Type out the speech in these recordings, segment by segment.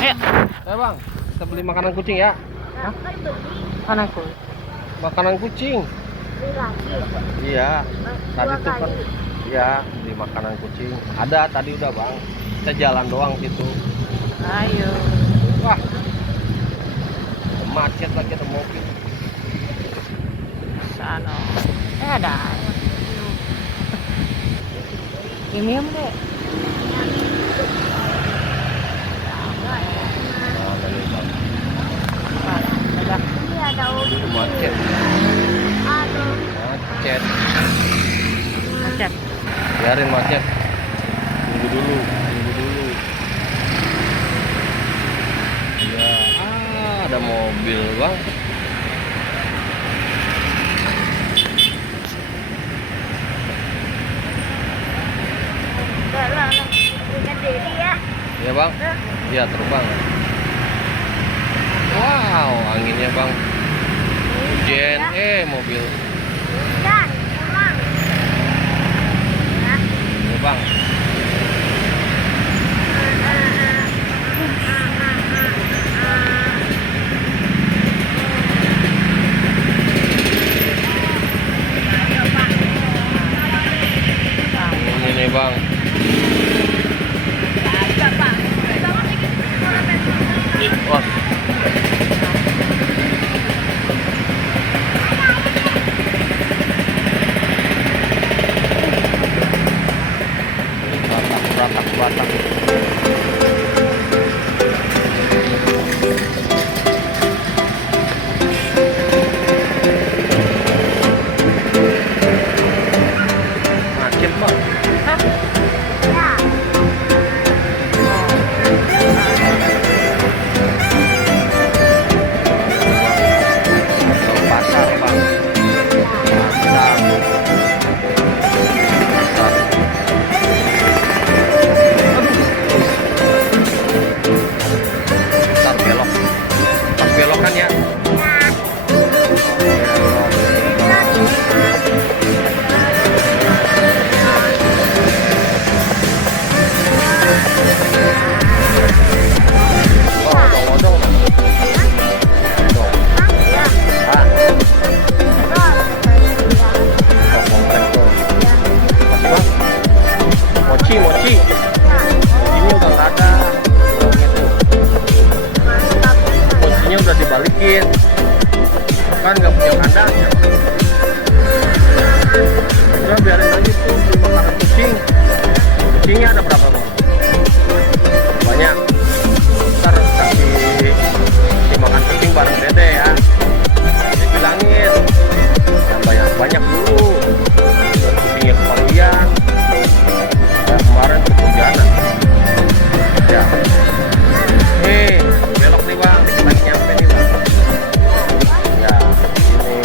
Ayo. Bang, kita beli makanan kucing ya. Hah? Mana aku? Makanan kucing. Beli lagi. Iya. Tadi Dua tuh kan. kali. Iya, beli makanan kucing. Ada tadi udah bang. Kita jalan doang gitu. Ayo. Wah. Macet lagi ada mobil. Sana. Ada. Premium deh. Ini ada ubi. Macet. Aduh. Macet. Macet. Biarin macet. Tunggu dulu. Ya, ada mobil bang. Enggak lah. Ingat diri ya. Ya bang. Iya terbang. Wow, anginnya bang. Hujan, mobil. Hujan. Pulang. Ya. Ya bang. Ini bang. Wah. Batak. Macet bang. Ya. Pasar bang. Pasar. Ntar belok. Pas belokan ya. Odong. Ah, mochi. Mochinya udah nggak ada. Mochinya udah dibalikin. Kan nggak punya kandang. Udah biarin aja tuh beli makanan kucing. Kucingnya ada berapa bang? Banyak. Ntar kasih makan kucing bareng dede ya. Jadi bilangin yang banyak dulu. Biar kucingnya kebagian. Ya, kemarin kehujanan. Ya. Belok nih bang, dikit lagi nyampe nih bang. Ya, ini.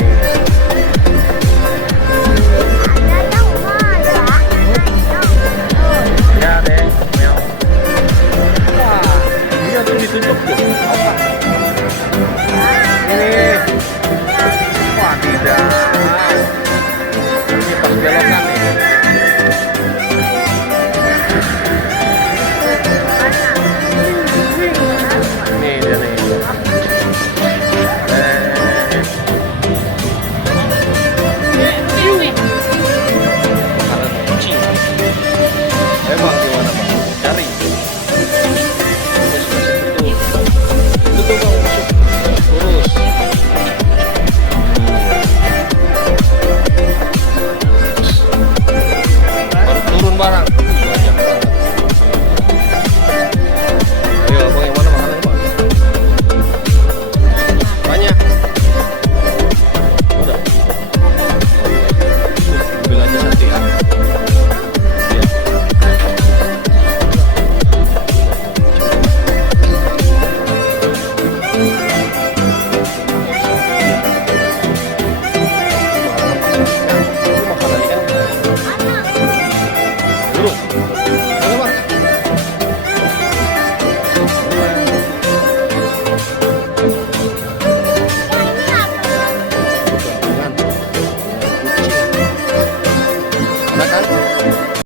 Ya deh, meong. Wah, ini tuh ditutup tuh. Apa? Ini. Wah, tidak. Ini pas belokan nih. Nih dia nih. Makanan kucing. Bang, gimana bang? Cari. Itu tuh bang, masuk lurus. Baru turun barang. Banyak banget. Ayo bang, yang mana makanannya bang? Banyak. Udah. Ambil aja satu ya. Iya. Makanannya kan burung.